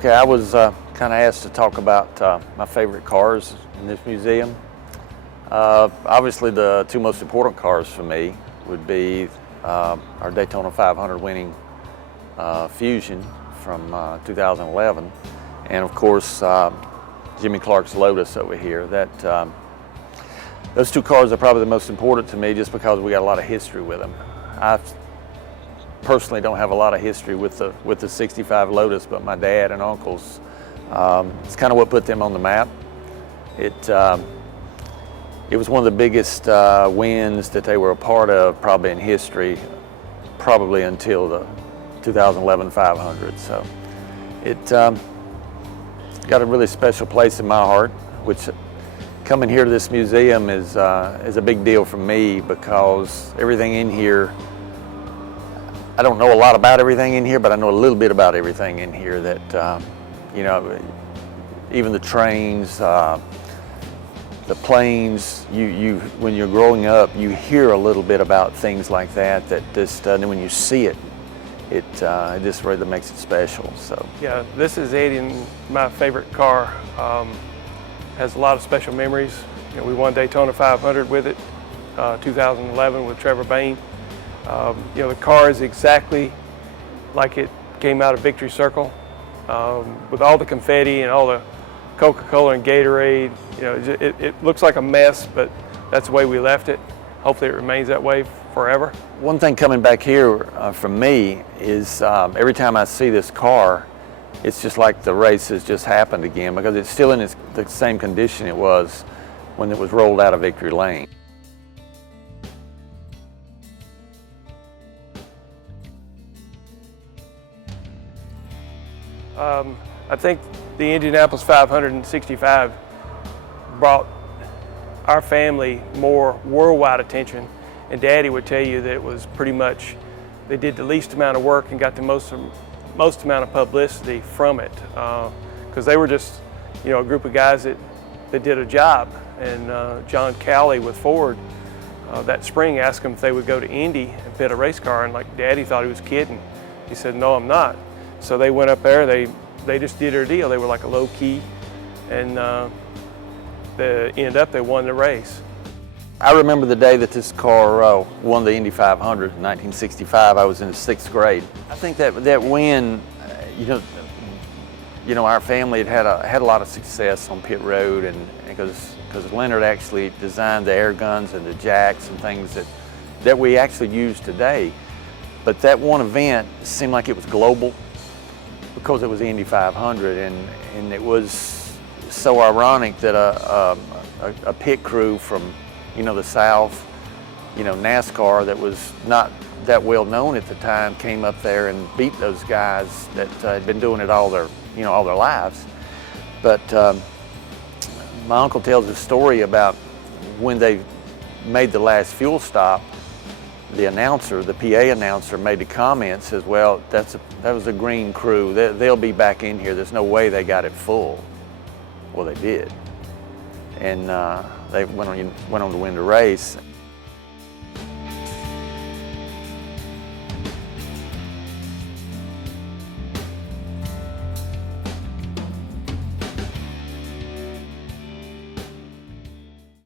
Okay, I was kind of asked to talk about my favorite cars in this museum. Obviously, the two most important cars for me would be our Daytona 500 winning Fusion from 2011, and of course Jimmy Clark's Lotus over here. Those two cars are probably the most important to me just because we got a lot of history with them. I personally don't have a lot of history with the 65 Lotus, but my dad and uncles, it's kind of what put them on the map. It was one of the biggest wins that they were a part of probably in history, probably until the 2011 500. So it got a really special place in my heart, which coming here to this museum is a big deal for me because everything in here, I don't know a lot about everything in here, but I know a little bit about everything in here that, you know, even the trains, the planes, when you're growing up, you hear a little bit about things like that just, and when you see it, it just really makes it special. So yeah, this is Eddie and my favorite car. Has a lot of special memories. You know, we won Daytona 500 with it, 2011 with Trevor Bayne. You know, the car is exactly like it came out of Victory Circle, with all the confetti and all the Coca-Cola and Gatorade. You know, it looks like a mess, but that's the way we left it. Hopefully it remains that way forever. One thing coming back here for me is every time I see this car, it's just like the race has just happened again because it's still in the same condition it was when it was rolled out of Victory Lane. I think the Indianapolis 565 brought our family more worldwide attention, and Daddy would tell you that it was pretty much, they did the least amount of work and got the most amount of publicity from it, because they were just, you know, a group of guys that did a job. And John Cowley with Ford that spring asked them if they would go to Indy and fit a race car, and like Daddy thought he was kidding. He said, "No, I'm not." So they went up there, they just did their deal. They were like a low key, and they ended up, they won the race. I remember the day that this car won the Indy 500 in 1965. I was in the 6th grade. I think that win, you know, our family had a lot of success on pit road, and because Leonard actually designed the air guns and the jacks and things that we actually use today. But that one event seemed like it was global because it was the Indy 500, and it was so ironic that a pit crew from, you know, the South, you know, NASCAR, that was not that well known at the time, came up there and beat those guys that had been doing it all their lives. But my uncle tells a story about when they made the last fuel stop. The announcer, the PA announcer, made the comment, says, "Well, that was a green crew. They'll be back in here. There's no way they got it full." Well, they did, and they went on to win the race.